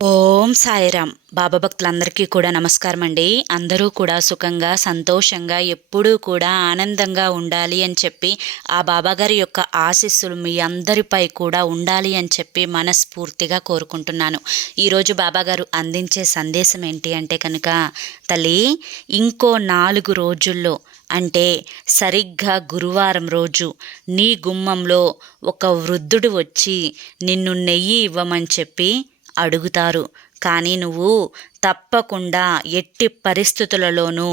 ఓం సాయిరామ్. బాబా భక్తులందరికీ కూడా నమస్కారం అండి. అందరూ కూడా సుఖంగా సంతోషంగా ఎప్పుడూ కూడా ఆనందంగా ఉండాలి అని చెప్పి ఆ బాబాగారి యొక్క ఆశీస్సులు మీ అందరిపై కూడా ఉండాలి అని చెప్పి మనస్ఫూర్తిగా కోరుకుంటున్నాను. ఈరోజు బాబాగారు అందించే సందేశం ఏంటి అంటే కనుక, తల్లి, ఇంకో 4 రోజుల్లో అంటే సరిగ్గా గురువారం రోజు నీ గుమ్మంలో ఒక వృద్ధుడు వచ్చి నిన్ను నెయ్యి ఇవ్వమని చెప్పి అడుగుతారు. కానీ నువ్వు తప్పకుండా ఎట్టి పరిస్థితులలోనూ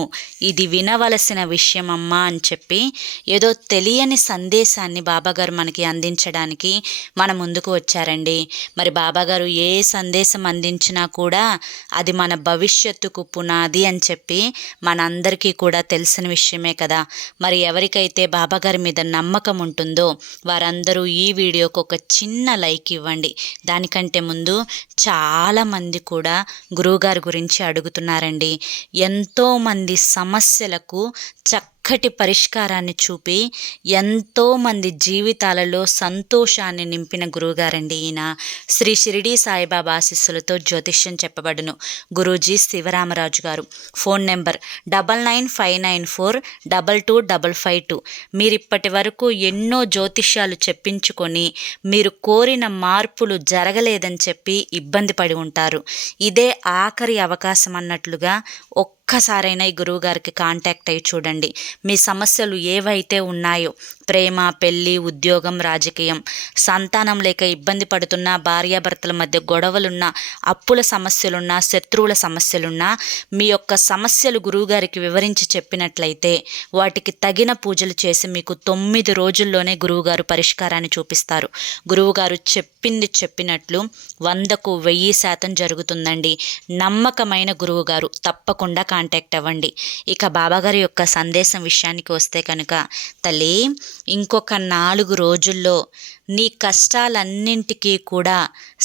ఇది వినవలసిన విషయమమ్మా అని చెప్పి ఏదో తెలియని సందేశాన్ని బాబాగారు మనకి అందించడానికి మన ముందుకు వచ్చారండి. మరి బాబాగారు ఏ సందేశం అందించినా కూడా అది మన భవిష్యత్తుకు పునాది అని చెప్పి మనందరికీ కూడా తెలిసిన విషయమే కదా. మరి ఎవరికైతే బాబాగారి మీద నమ్మకం ఉంటుందో వారందరూ ఈ వీడియోకి ఒక చిన్న లైక్ ఇవ్వండి. దానికంటే ముందు చాలామంది కూడా గురువుగారి గురించి అడుగుతున్నారండి. ఎంతోమంది సమస్యలకు చక్కటి పరిష్కారాన్ని చూపి ఎంతోమంది జీవితాలలో సంతోషాన్ని నింపిన గురువుగారండి ఈయన. శ్రీ షిరిడి సాయిబాబా ఆశీస్సులతో జ్యోతిష్యం చెప్పబడును. గురూజీ శివరామరాజు గారు. Phone number 9959422552. మీరు ఇప్పటి వరకు ఎన్నో జ్యోతిష్యాలు చెప్పించుకొని మీరు కోరిన మార్పులు జరగలేదని చెప్పి ఇబ్బంది పడి ఉంటారు. ఇదే ఆఖరి అవకాశం అన్నట్లుగా ఒక్కసారైనా ఈ గురువుగారికి కాంటాక్ట్ అయ్యి చూడండి. మీ సమస్యలు ఏవైతే ఉన్నాయో, ప్రేమ, పెళ్ళి, ఉద్యోగం, రాజకీయం, సంతానం లేక ఇబ్బంది పడుతున్నా, భార్యాభర్తల మధ్య గొడవలున్నా, అప్పుల సమస్యలున్నా, శత్రువుల సమస్యలున్నా, మీ యొక్క సమస్యలు గురువుగారికి వివరించి చెప్పినట్లయితే వాటికి తగిన పూజలు చేసి మీకు 9 రోజుల్లోనే గురువుగారు పరిష్కారాన్ని చూపిస్తారు. గురువుగారు చెప్పింది చెప్పినట్లు 100కు 1000% జరుగుతుందండి. నమ్మకమైన గురువుగారు. తప్పకుండా కాంటాక్ట్ అవ్వండి. ఇక బాబాగారి యొక్క సందేశం విషయానికి వస్తే కనుక, తల్లి, ఇంకొక 4 రోజుల్లో నీ కష్టాలన్నింటికీ కూడా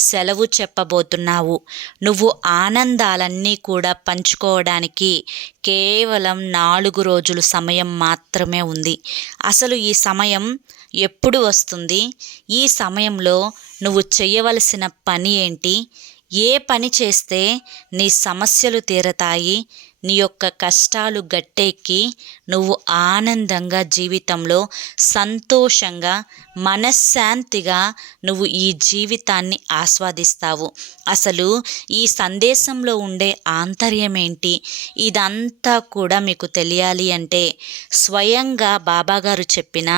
సెలవు చెప్పబోతున్నావు. నువ్వు ఆనందాలన్నీ కూడా పంచుకోవడానికి కేవలం 4 రోజులు సమయం మాత్రమే ఉంది. అసలు ఈ సమయం ఎప్పుడు వస్తుంది? ఈ సమయంలో నువ్వు చేయవలసిన పని ఏంటి? ఏ పని చేస్తే నీ సమస్యలు తీరతాయి? నీ యొక్క కష్టాలు గట్టెక్కి నువ్వు ఆనందంగా జీవితంలో సంతోషంగా మనశ్శాంతిగా నువ్వు ఈ జీవితాన్ని ఆస్వాదిస్తావు. అసలు ఈ సందేశంలో ఉండే ఆంతర్యం ఏంటి? ఇదంతా కూడా మీకు తెలియాలి అంటే స్వయంగా బాబాగారు చెప్పిన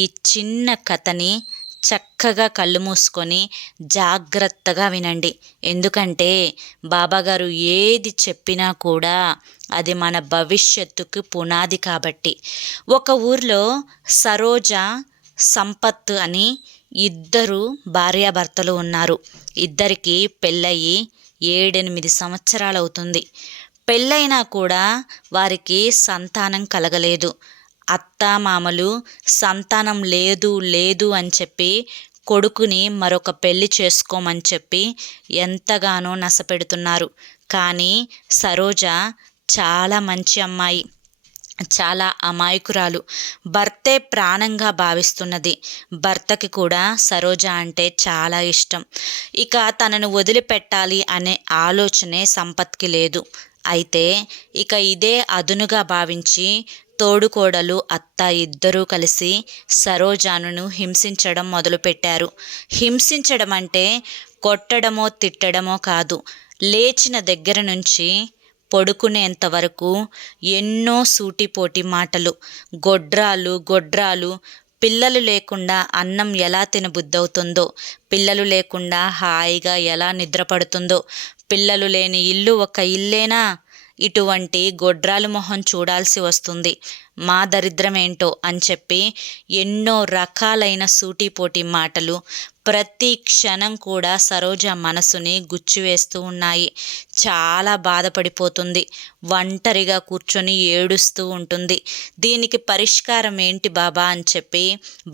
ఈ చిన్న కథని చక్కగా కళ్ళు మూసుకొని జాగ్రత్తగా వినండి. ఎందుకంటే బాబాగారు ఏది చెప్పినా కూడా అది మన భవిష్యత్తుకు పునాది కాబట్టి. ఒక ఊర్లో సరోజ, సంపత్ అని 2 భార్యాభర్తలు ఉన్నారు. ఇద్దరికి పెళ్ళయి 7-8 సంవత్సరాలు అవుతుంది. పెళ్ళైనా కూడా వారికి సంతానం కలగలేదు. అత్తామామలు సంతానం లేదు లేదు అని చెప్పి కొడుకుని మరొక పెళ్లి చేసుకోమని చెప్పి ఎంతగానో నసపెడుతున్నారు. కానీ సరోజ చాలా మంచి అమ్మాయి, చాలా అమాయకురాలు. భర్తే ప్రాణంగా భావిస్తున్నది. భర్తకి కూడా సరోజ అంటే చాలా ఇష్టం. ఇక తనను వదిలిపెట్టాలి అనే ఆలోచనే సంపత్కి లేదు. అయితే ఇక ఇదే అదునుగా భావించి తోడుకోడలు, అత్త ఇద్దరూ కలిసి సరోజాను హింసించడం మొదలుపెట్టారు. హింసించడం అంటే కొట్టడమో తిట్టడమో కాదు. లేచిన దగ్గర నుంచి పడుకునేంత వరకు ఎన్నో సూటిపోటి మాటలు. గొడ్రాలు పిల్లలు లేకుండా అన్నం ఎలా తినబుద్దవుతుందో, పిల్లలు లేకుండా హాయిగా ఎలా నిద్రపడుతుందో, పిల్లలు లేని ఇల్లు ఒక ఇల్లేనా, ఇటువంటి గొడ్రాలు మొహం చూడాల్సి వస్తుంది, మా దరిద్రం ఏంటో అని చెప్పి ఎన్నో రకాలైన సూటిపోటి మాటలు ప్రతి క్షణం కూడా సరోజ మనసుని గుచ్చివేస్తూ ఉన్నాయి. చాలా బాధపడిపోతుంది. ఒంటరిగా కూర్చొని ఏడుస్తూ ఉంటుంది. దీనికి పరిష్కారం ఏంటి బాబా అని చెప్పి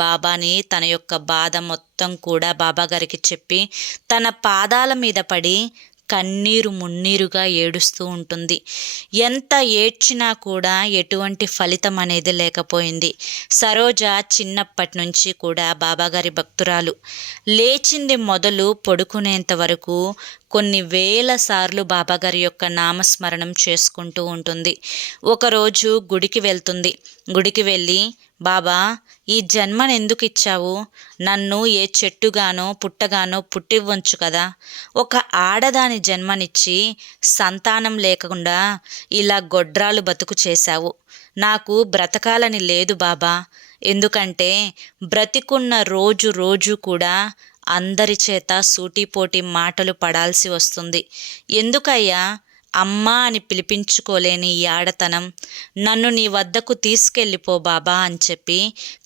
బాబాని తన యొక్క బాధ మొత్తం కూడా బాబాగారికి చెప్పి తన పాదాల మీద పడి కన్నీరు మున్నీరుగా ఏడుస్తూ ఉంటుంది. ఎంత ఏడ్చినా కూడా ఎటువంటి ఫలితం అనేది లేకపోయింది. సరోజ చిన్నప్పటి నుంచి కూడా బాబాగారి భక్తురాలు. లేచింది మొదలు పడుకునేంత వరకు కొన్ని వేల సార్లు బాబాగారి యొక్క నామస్మరణం చేసుకుంటూ ఉంటుంది. ఒకరోజు గుడికి వెళ్తుంది. గుడికి వెళ్ళి, బాబా, ఈ జన్మను ఎందుకు ఇచ్చావు? నన్ను ఏ చెట్టుగానో పుట్టగానో పుట్టివ్వచ్చు కదా. ఒక ఆడదాని జన్మనిచ్చి సంతానం లేకుండా ఇలా గొడ్రాలు బతుకు చేశావు. నాకు బ్రతకాలని లేదు బాబా. ఎందుకంటే బ్రతికున్న రోజు రోజు కూడా అందరి చేత సూటిపోటి మాటలు పడాల్సి వస్తుంది. ఎందుకయ్యా అమ్మా అని పిలిపించుకోలేని ఈ ఆడతనం? నన్ను నీ వద్దకు తీసుకెళ్ళిపో బాబా అని చెప్పి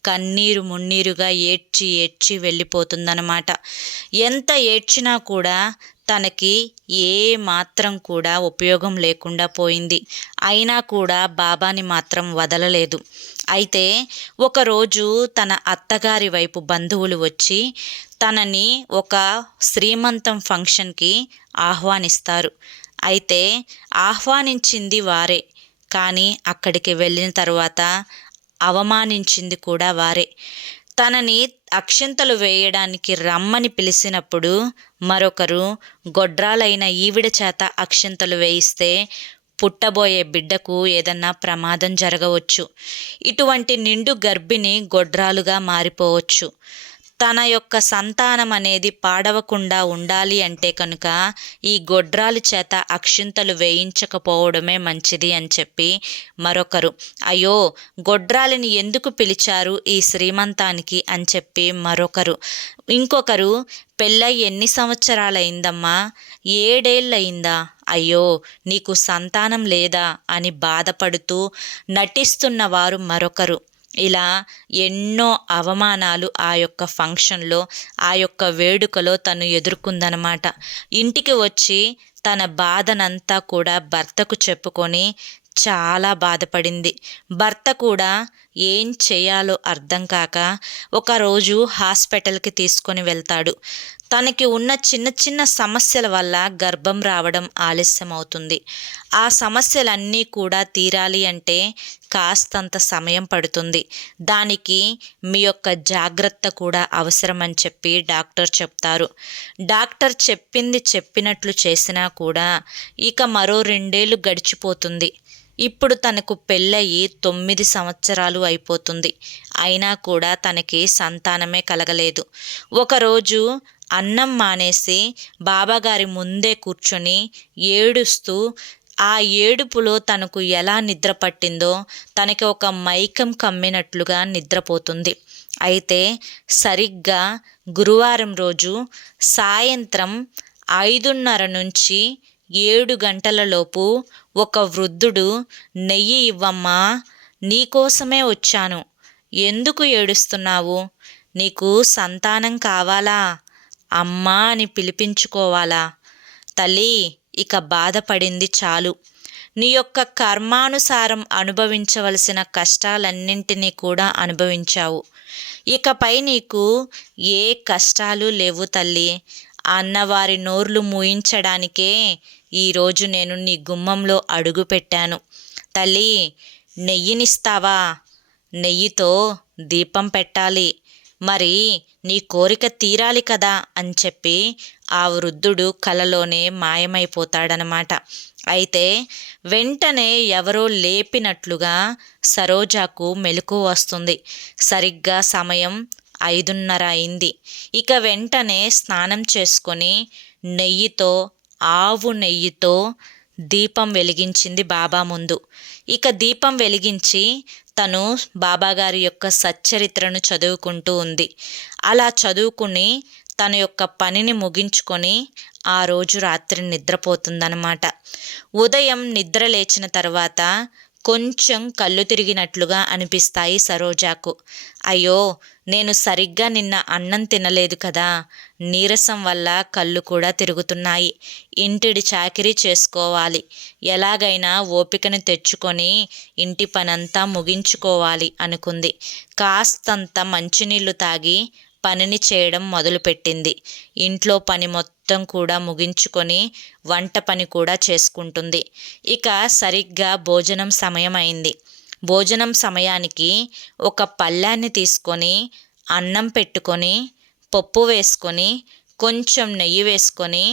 కన్నీరు మున్నీరుగా ఏడ్చి ఏడ్చి వెళ్ళిపోతుందన్నమాట. ఎంత ఏడ్చినా కూడా తనకి ఏ మాత్రం కూడా ఉపయోగం లేకుండా పోయింది. అయినా కూడా బాబాని మాత్రం వదలలేదు. అయితే ఒకరోజు తన అత్తగారి వైపు బంధువులు వచ్చి తనని ఒక శ్రీమంతం ఫంక్షన్కి ఆహ్వానిస్తారు. అయితే ఆహ్వానించింది వారే, కానీ అక్కడికి వెళ్ళిన తర్వాత అవమానించింది కూడా వారే. తనని అక్షింతలు వేయడానికి రమ్మని పిలిచినప్పుడు మరొకరు గొడ్రాలైన ఈవిడ చేత అక్షింతలు వేయిస్తే పుట్టబోయే బిడ్డకు ఏదన్నా ప్రమాదం జరగవచ్చు. ఇటువంటి నిండు గర్భిణి గొడ్రాలుగా మారిపోవచ్చు. తన యొక్క సంతానం అనేది పాడవకుండా ఉండాలి అంటే కనుక ఈ గొడ్రాలు చేత అక్షింతలు వేయించకపోవడమే మంచిది అని చెప్పి మరొకరు, అయ్యో గొడ్రాలిని ఎందుకు పిలిచారు ఈ శ్రీమంతానికి అని చెప్పి మరొకరు, ఇంకొకరు పెళ్ళై ఎన్ని సంవత్సరాలైందమ్మా? 7 ఏళ్ళయిందా? అయ్యో నీకు సంతానం లేదా అని బాధపడుతూ నటిస్తున్న వారు మరొకరు. ఇలా ఎన్నో అవమానాలు ఆ యొక్క ఫంక్షన్లో, ఆ యొక్క వేడుకలో తను ఎదుర్కొందనమాట. ఇంటికి వచ్చి తన బాధనంతా కూడా భర్తకు చెప్పుకొని చాలా బాధపడింది. భర్త కూడా ఏం చేయాలో అర్థం కాక ఒకరోజు హాస్పిటల్కి తీసుకొని వెళ్తాడు. తనకి ఉన్న చిన్న చిన్న సమస్యల వల్ల గర్భం రావడం ఆలస్యం అవుతుంది. ఆ సమస్యలన్నీ కూడా తీరాలి అంటే కాస్తంత సమయం పడుతుంది. దానికి మీ యొక్క జాగ్రత్త కూడా అవసరమని చెప్పి డాక్టర్ చెప్తారు. డాక్టర్ చెప్పింది చెప్పినట్లు చేసినా కూడా ఇక మరో 2 ఏళ్ళు గడిచిపోతుంది. ఇప్పుడు తనకు పెళ్ళయి 9 సంవత్సరాలు అయిపోతుంది. అయినా కూడా తనకి సంతానమే కలగలేదు. ఒకరోజు అన్నం మానేసి బాబాగారి ముందే కూర్చొని ఏడుస్తూ, ఆ ఏడుపులో తనకు ఎలా నిద్ర పట్టిందో తనకి ఒక మైకం కమ్మినట్లుగా నిద్రపోతుంది. అయితే సరిగ్గా గురువారం రోజు సాయంత్రం 5:30 నుంచి 7 గంటలలోపు ఒక వృద్ధుడు, నెయ్యి ఇవ్వమ్మా, నీకోసమే వచ్చాను. ఎందుకు ఏడుస్తున్నావు? నీకు సంతానం కావాలా? అమ్మా అని పిలిపించుకోవాలా? తల్లి, ఇక బాధపడింది చాలు. నీ యొక్క కర్మానుసారం అనుభవించవలసిన కష్టాలన్నింటినీ కూడా అనుభవించావు. ఇకపై నీకు ఏ కష్టాలు లేవు తల్లి. అన్నవారి నోర్లు మూయించడానికే ఈరోజు నేను నీ గుమ్మంలో అడుగు పెట్టాను. తల్లి, నెయ్యినిస్తావా? నెయ్యితో దీపం పెట్టాలి. మరి నీ కోరిక తీరాలి కదా అని చెప్పి ఆ వృద్ధుడు కలలోనే మాయమైపోతాడనమాట. అయితే వెంటనే ఎవరో లేపినట్లుగా సరోజాకు మెలకువ వస్తుంది. సరిగ్గా సమయం 5:30 అయింది. ఇక వెంటనే స్నానం చేసుకొని ఆవు నెయ్యితో దీపం వెలిగించింది బాబా ముందు. ఇక దీపం వెలిగించి తను బాబాగారి యొక్క సచ్చరిత్రను చదువుకుంటూ ఉంది. అలా చదువుకుని తన యొక్క పనిని ముగించుకొని ఆ రోజు రాత్రి నిద్రపోతుందన్నమాట. ఉదయం నిద్ర లేచిన తర్వాత కొంచెం కళ్ళు తిరిగినట్లుగా అనిపిస్తాయి సరోజాకు. అయ్యో, నేను సరిగ్గా నిన్న అన్నం తినలేదు కదా, నీరసం వల్ల కళ్ళు కూడా తిరుగుతున్నాయి. ఇంటిడి చాకిరీ చేసుకోవాలి, ఎలాగైనా ఓపికను తెచ్చుకొని ఇంటి పనంతా ముగించుకోవాలి అనుకుంది. కాస్తంత మంచినీళ్లు తాగి పనిని చేయడం మొదలుపెట్టింది. ఇంట్లో పని మొత్తం కూడా ముగించుకొని వంట పని కూడా చేసుకుంటుంది. ఇక సరిగ్గా భోజనం సమయం అయింది. భోజనం సమయానికి ఒక పళ్ళాన్ని తీసుకొని అన్నం పెట్టుకొని పప్పు వేసుకొని కొంచెం నెయ్యి వేసుకొని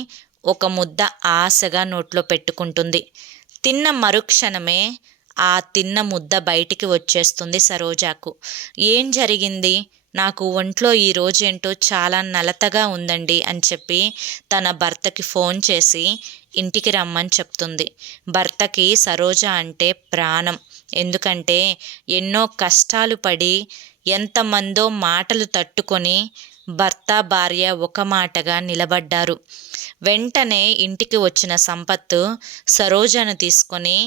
ఒక ముద్ద ఆశగా నోట్లో పెట్టుకుంటుంది. తిన్న మరుక్షణమే ఆ తిన్న ముద్ద బయటికి వచ్చేస్తుంది సరోజాకు. ఏం జరిగింది? నాకు ఒంట్లో ఈరోజేంటో చాలా నలతగా ఉందండి అని చెప్పి తన భర్తకి ఫోన్ చేసి ఇంటికి రమ్మని చెప్తుంది. భర్తకి సరోజ అంటే ప్రాణం. ఎందుకంటే ఎన్నో కష్టాలు పడి ఎంతమందో మాటలు తట్టుకొని భర్త భార్య ఒక మాటగా నిలబడ్డారు. వెంటనే ఇంటికి వచ్చిన సంపత్ సరోజను తీసుకొని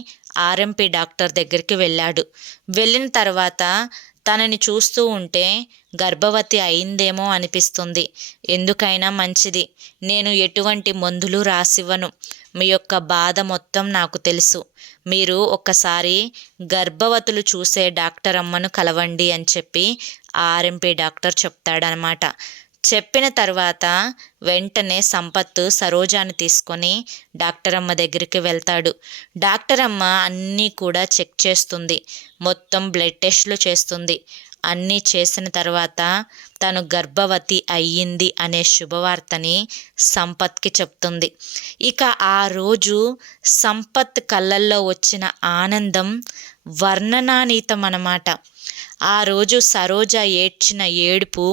ఆర్ఎంపీ డాక్టర్ దగ్గరికి వెళ్ళాడు. వెళ్ళిన తర్వాత తనని చూస్తూ ఉంటే గర్భవతి అయిందేమో అనిపిస్తుంది. ఎందుకైనా మంచిది, నేను ఎటువంటి మందులు రాసివ్వను. మీ యొక్క బాధ మొత్తం నాకు తెలుసు. మీరు ఒక్కసారి గర్భవతులు చూసే డాక్టర్ అమ్మను కలవండి అని చెప్పి ఆర్ఎంపీ డాక్టర్ చెప్తాడనమాట. చెప్పిన తర్వాత వెంటనే సంపత్ సరోజాని తీసుకొని డాక్టర్ అమ్మ దగ్గరికి వెళ్తాడు. డాక్టర్ అమ్మ అన్నీ కూడా చెక్ చేస్తుంది. మొత్తం బ్లడ్ టెస్ట్లు చేస్తుంది. అన్నీ చేసిన తర్వాత తను గర్భవతి అయ్యింది అనే శుభవార్తని సంపత్కి చెప్తుంది. ఇక ఆ రోజు సంపత్ కళ్ళల్లో వచ్చిన ఆనందం వర్ణనాతీతం అన్నమాట. ఆ రోజు సరోజ ఏడ్చిన ఏడుపు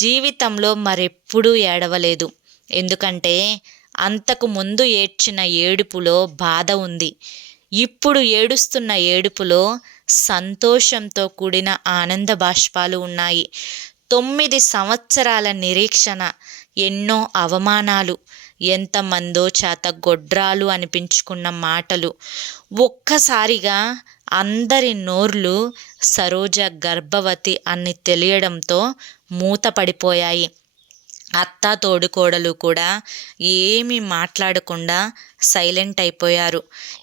జీవితంలో మరెప్పుడూ ఏడవలేదు. ఎందుకంటే అంతకు ముందు ఏడ్చిన ఏడుపులో బాధ ఉంది. ఇప్పుడు ఏడుస్తున్న ఏడుపులో సంతోషంతో కూడిన ఆనంద బాష్పాలు ఉన్నాయి. 9 సంవత్సరాల నిరీక్షణ, ఎన్నో అవమానాలు, ఎంతమందో చేత గొడ్రాలు అనిపించుకున్న మాటలు, ఒక్కసారిగా అందరి నోర్లు సరోజ గర్భవతి అని తెలియడంతో మూతపడిపోయాయి. అత్త తోడుకోడలు కూడా ఏమీ మాట్లాడకుండా సైలెంట్ అయిపోయారు.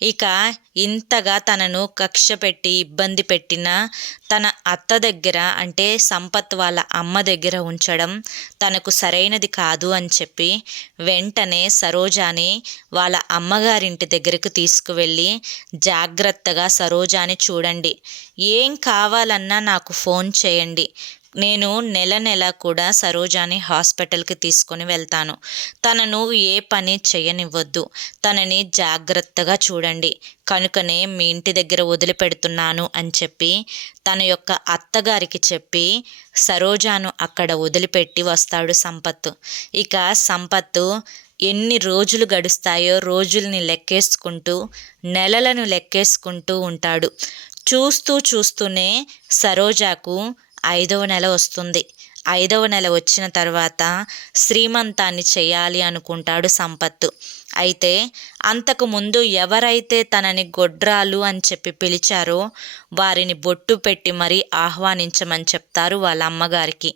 ఇక ఇంతగా తనను కక్ష పెట్టి ఇబ్బంది పెట్టిన తన అత్త దగ్గర, అంటే సంపత్ వాళ్ళ అమ్మ దగ్గర ఉంచడం తనకు సరైనది కాదు అని చెప్పి వెంటనే సరోజాని వాళ్ళ అమ్మగారింటి దగ్గరకు తీసుకువెళ్ళి జాగ్రత్తగా సరోజాని చూడండి, ఏం కావాలన్నా నాకు ఫోన్ చేయండి, నేను నెల కూడా సరోజాని హాస్పిటల్కి తీసుకొని వెళ్తాను, తనను ఏ పని చేయనివ్వద్దు, తనని జాగ్రత్తగా చూడండి, కనుకనే మీ ఇంటి దగ్గర వదిలిపెడుతున్నాను అని చెప్పి తన యొక్క అత్తగారికి చెప్పి సరోజాను అక్కడ వదిలిపెట్టి వస్తాడు సంపత్. ఇక సంపత్ ఎన్ని రోజులు గడుస్తాయో రోజుల్ని లెక్కేసుకుంటూ నెలలను లెక్కేసుకుంటూ ఉంటాడు. చూస్తూనే సరోజాకు 5వ నెల వస్తుంది. 5వ నెల వచ్చిన తర్వాత శ్రీమంతాన్ని చేయాలి అనుకుంటాడు సంపత్. అయితే అంతకుముందు ఎవరైతే తనని గొడ్రాలు అని చెప్పి పిలిచారో వారిని బొట్టు పెట్టి మరీ ఆహ్వానించమని చెప్తారు వాళ్ళ అమ్మగారికి.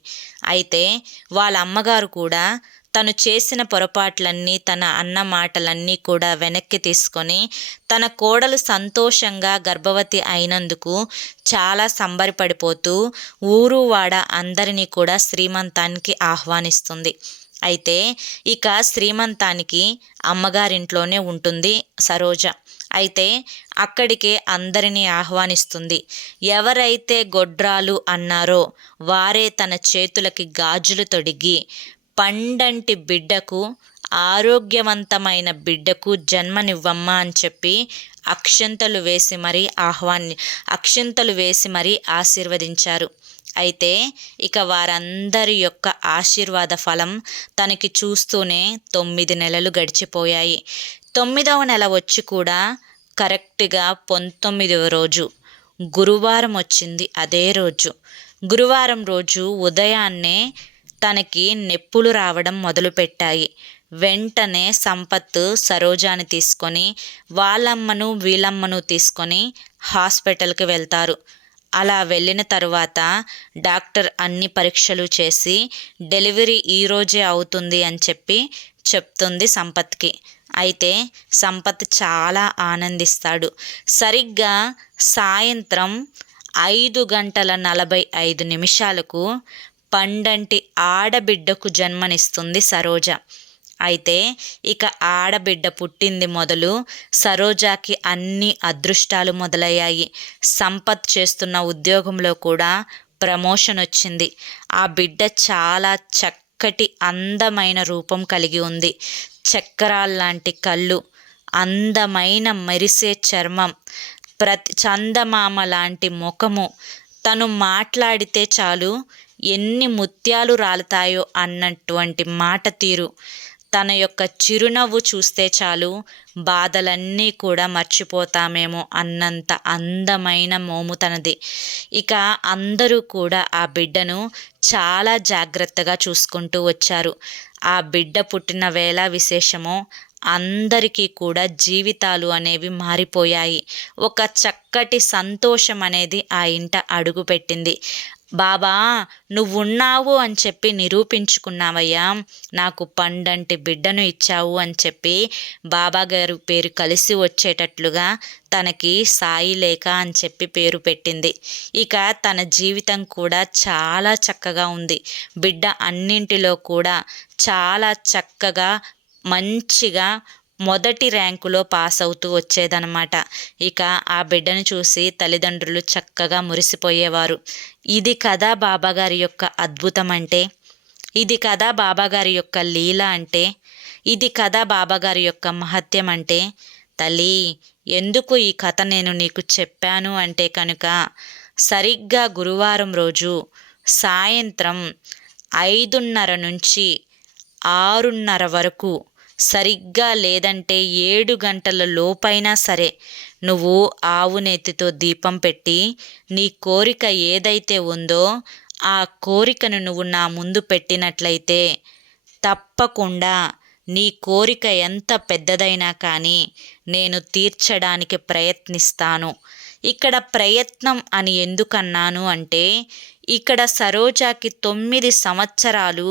అయితే వాళ్ళ అమ్మగారు కూడా తను చేసిన పొరపాట్లన్నీ, తన అన్న మాటలన్నీ కూడా వెనక్కి తీసుకొని తన కోడలు సంతోషంగా గర్భవతి అయినందుకు చాలా సంబరపడిపోతూ ఊరు వాడ అందరినీ కూడా శ్రీమంతానికి ఆహ్వానిస్తుంది. అయితే ఇక శ్రీమంతానికి అమ్మగారింట్లోనే ఉంటుంది సరోజ. అయితే అక్కడికే అందరినీ ఆహ్వానిస్తుంది. ఎవరైతే గొడ్రాలు అన్నారో వారే తన చేతులకి గాజులు తొడిగి పండంటి బిడ్డకు, ఆరోగ్యవంతమైన బిడ్డకు జన్మనివ్వమ్మా అని చెప్పి అక్షంతలు వేసి మరీ ఆశీర్వదించారు. అయితే ఇక వారందరి యొక్క ఆశీర్వాద ఫలం తనకి చూస్తూనే 9 నెలలు గడిచిపోయాయి. 9వ నెల వచ్చి కూడా కరెక్ట్గా 19వ రోజు గురువారం వచ్చింది. అదే రోజు గురువారం రోజు ఉదయాన్నే తనకి నొప్పులు రావడం మొదలుపెట్టాయి. వెంటనే సంపత్ సరోజాని తీసుకొని వాళ్ళమ్మను వీళ్ళమ్మను తీసుకొని హాస్పిటల్కి వెళ్తారు. అలా వెళ్ళిన తరువాత డాక్టర్ అన్ని పరీక్షలు చేసి డెలివరీ ఈరోజే అవుతుంది అని చెప్పి చెప్తుంది సంపత్కి. అయితే సంపత్ చాలా ఆనందిస్తాడు. సరిగ్గా సాయంత్రం 5:45 పండంటి ఆడబిడ్డకు జన్మనిస్తుంది సరోజ. అయితే ఇక ఆడబిడ్డ పుట్టింది మొదలు సరోజాకి అన్ని అదృష్టాలు మొదలయ్యాయి. సంపత్ చేస్తున్న ఉద్యోగంలో కూడా ప్రమోషన్ వచ్చింది. ఆ బిడ్డ చాలా చక్కటి అందమైన రూపం కలిగి ఉంది. చక్రాల్లాంటి కళ్ళు, అందమైన మెరిసే చర్మం, చందమామ లాంటి ముఖము. తను మాట్లాడితే చాలు ఎన్ని ముత్యాలు రాలుతాయో అన్నటువంటి మాట తీరు. తన యొక్క చిరునవ్వు చూస్తే చాలు బాధలన్నీ కూడా మర్చిపోతామేమో అన్నంత అందమైన మోము తనది. ఇక అందరూ కూడా ఆ బిడ్డను చాలా జాగ్రత్తగా చూసుకుంటూ వచ్చారు. ఆ బిడ్డ పుట్టిన వేళ విశేషమో అందరికీ కూడా జీవితాలు అనేవి మారిపోయాయి. ఒక చక్కటి సంతోషం అనేది ఆ ఇంట అడుగుపెట్టింది. బాబా నువ్వున్నావు అని చెప్పి నిరూపించుకున్నావయ్యా, నాకు పండంటి బిడ్డను ఇచ్చావు అని చెప్పి బాబాగారు పేరు కలిసి వచ్చేటట్లుగా తనకి సాయి లేఖ అని చెప్పి పేరు పెట్టింది. ఇక తన జీవితం కూడా చాలా చక్కగా ఉంది. బిడ్డ అన్నింటిలో కూడా చాలా చక్కగా మంచిగా మొదటి ర్యాంకులో పాస్ అవుతూ వచ్చేదన్నమాట. ఇక ఆ బిడ్డను చూసి తల్లిదండ్రులు చక్కగా మురిసిపోయేవారు. ఇది కదా బాబాగారి యొక్క అద్భుతం అంటే, ఇది కదా బాబాగారి యొక్క లీల అంటే, ఇది కదా బాబాగారి యొక్క మహత్యం అంటే. తల్లి, ఎందుకు ఈ కథ నేను నీకు చెప్పాను అంటే కనుక, సరిగ్గా గురువారం రోజు సాయంత్రం 5:30 నుంచి 6:30 వరకు, సరిగ్గా లేదంటే 7 గంటల లోపైనా సరే నువ్వు ఆవు నేతితో దీపం పెట్టి నీ కోరిక ఏదైతే ఉందో ఆ కోరికను నువ్వు నా ముందు పెట్టినట్లయితే తప్పకుండా నీ కోరిక ఎంత పెద్దదైనా కానీ నేను తీర్చడానికి ప్రయత్నిస్తాను. ఇక్కడ ప్రయత్నం అని ఎందుకన్నాను అంటే, ఇక్కడ సరోజాకి 9 సంవత్సరాలు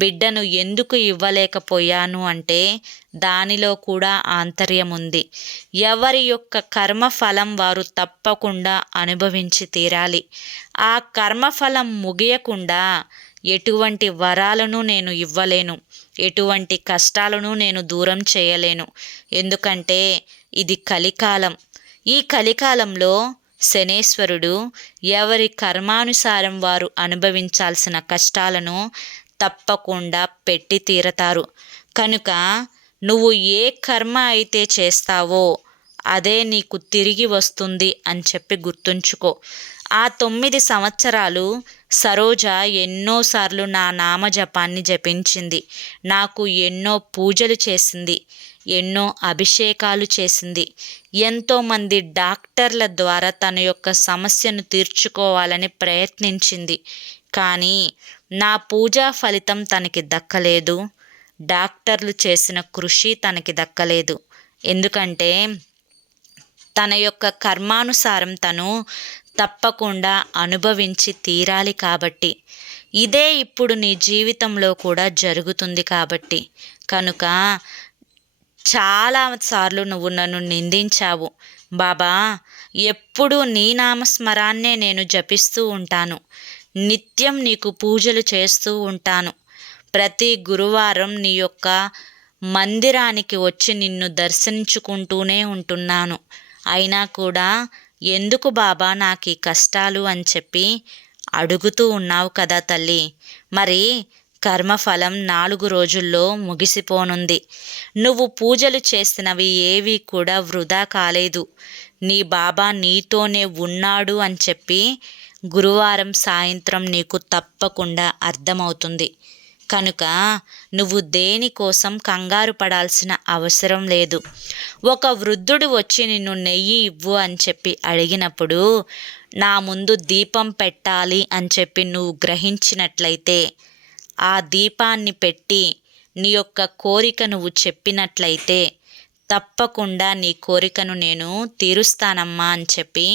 బిడ్డను ఎందుకు ఇవ్వలేకపోయాను అంటే దానిలో కూడా ఆంతర్యం ఉంది. ఎవరి యొక్క కర్మఫలం వారు తప్పకుండా అనుభవించి తీరాలి. ఆ కర్మఫలం ముగియకుండా ఎటువంటి వరాలను నేను ఇవ్వలేను, ఎటువంటి కష్టాలను నేను దూరం చేయలేను. ఎందుకంటే ఇది కలికాలం. ఈ కలికాలంలో శనేశ్వరుడు ఎవరి కర్మానుసారం వారు అనుభవించాల్సిన కష్టాలను తప్పకుండా పెట్టి తీరతారు. కనుక నువ్వు ఏ కర్మ అయితే చేస్తావో అదే నీకు తిరిగి వస్తుంది అని చెప్పి గుర్తుంచుకో. ఆ 9 సంవత్సరాలు సరోజ ఎన్నోసార్లు నా నామజపాన్ని జపించింది. నాకు ఎన్నో పూజలు చేసింది, ఎన్నో అభిషేకాలు చేసింది. ఎంతోమంది డాక్టర్ల ద్వారా తన యొక్క సమస్యను తీర్చుకోవాలని ప్రయత్నించింది. కానీ నా పూజా ఫలితం తనకి దక్కలేదు, డాక్టర్లు చేసిన కృషి తనకి దక్కలేదు. ఎందుకంటే తన యొక్క కర్మానుసారం తను తప్పకుండా అనుభవించి తీరాలి కాబట్టి. ఇదే ఇప్పుడు నీ జీవితంలో కూడా జరుగుతుంది కాబట్టి. కనుక చాలాసార్లు నువ్వు నన్ను నిందించావు. బాబా, ఎప్పుడూ నీ నామస్మరాన్నే నేను జపిస్తూ ఉంటాను, నిత్యం నీకు పూజలు చేస్తూ ఉంటాను, ప్రతి గురువారం నీ యొక్క మందిరానికి వచ్చి నిన్ను దర్శించుకుంటూనే ఉంటున్నాను. అయినా కూడా ఎందుకు బాబా నాకు ఈ కష్టాలు అని చెప్పి అడుగుతూ ఉన్నావు కదా తల్లి. మరి కర్మఫలం 4 రోజుల్లో ముగిసిపోనుంది. నువ్వు పూజలు చేసినవి ఏవి కూడా వృధా కాలేదు. నీ బాబా నీతోనే ఉన్నాడు అని చెప్పి గురువారం సాయంత్రం నీకు తప్పకుండా అర్థమవుతుంది. కనుక నువ్వు దేనికోసం కంగారు పడాల్సిన అవసరం లేదు. ఒక వృద్ధుడు వచ్చి నిన్ను నెయ్యి ఇవ్వు అని చెప్పి అడిగినప్పుడు నా ముందు దీపం పెట్టాలి అని చెప్పి నువ్వు గ్రహించినట్లయితే ఆ దీపాన్ని పెట్టి నీ యొక్క కోరిక నువ్వు చెప్పినట్లయితే తప్పకుండా నీ కోరికను నేను తీరుస్తానమ్మా అని చెప్పి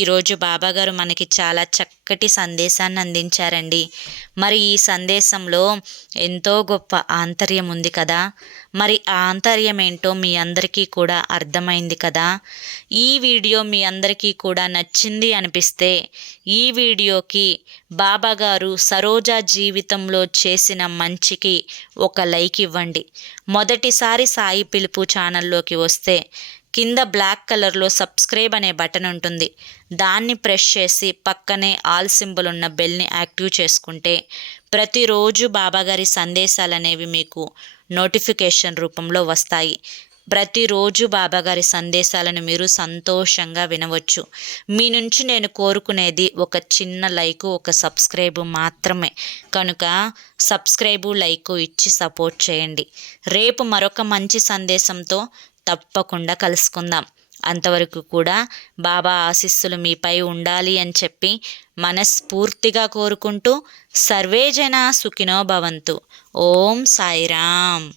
ఈరోజు బాబాగారు మనకి చాలా చక్కటి సందేశాన్ని అందించారండి. మరి ఈ సందేశంలో ఎంతో గొప్ప ఆంతర్యం ఉంది కదా. మరి ఆ ఆంతర్యం ఏంటో మీ అందరికీ కూడా అర్థమైంది కదా. ఈ వీడియో మీ అందరికీ కూడా నచ్చింది అనిపిస్తే ఈ వీడియోకి బాబాగారు సరోజా జీవితంలో చేసిన మంచికి ఒక లైక్ ఇవ్వండి. మొదటిసారి సాయి పిలుపు ఛానల్లోకి వస్తే కింద బ్లాక్ కలర్లో సబ్స్క్రైబ్ అనే బటన్ ఉంటుంది. దాన్ని ప్రెస్ చేసి పక్కనే ఆల్ సింబల్ ఉన్న బెల్ని యాక్టివ్ చేసుకుంటే ప్రతిరోజు బాబాగారి సందేశాలు అనేవి మీకు నోటిఫికేషన్ రూపంలో వస్తాయి. ప్రతిరోజు బాబాగారి సందేశాలను మీరు సంతోషంగా వినవచ్చు. మీ నుంచి నేను కోరుకునేది ఒక చిన్న లైకు, ఒక సబ్స్క్రైబు మాత్రమే. కనుక సబ్స్క్రైబు, లైకు ఇచ్చి సపోర్ట్ చేయండి. రేపు మరొక మంచి సందేశంతో తప్పకుండా కలుసుకుందాం. అంతవరకు కూడా బాబా ఆశీస్సులు మీపై ఉండాలి అని చెప్పి మనస్ఫూర్తిగా కోరుకుంటూ సర్వేజన సుఖినో భవంతు. ఓం సాయిరామ్.